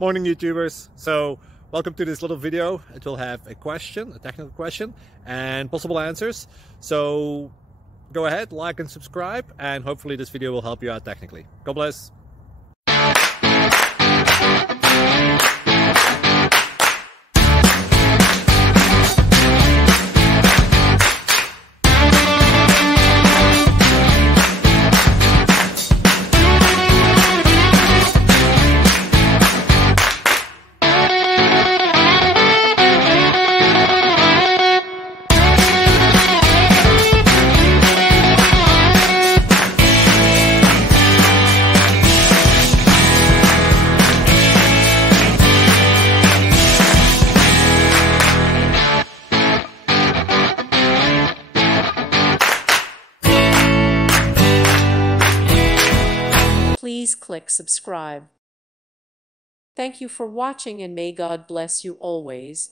Morning YouTubers. So welcome to this little video. It will have a question, a technical question, and possible answers. So go ahead, like and subscribe, and hopefully this video will help you out technically. God bless. Please click subscribe. Thank you for watching and may God bless you always.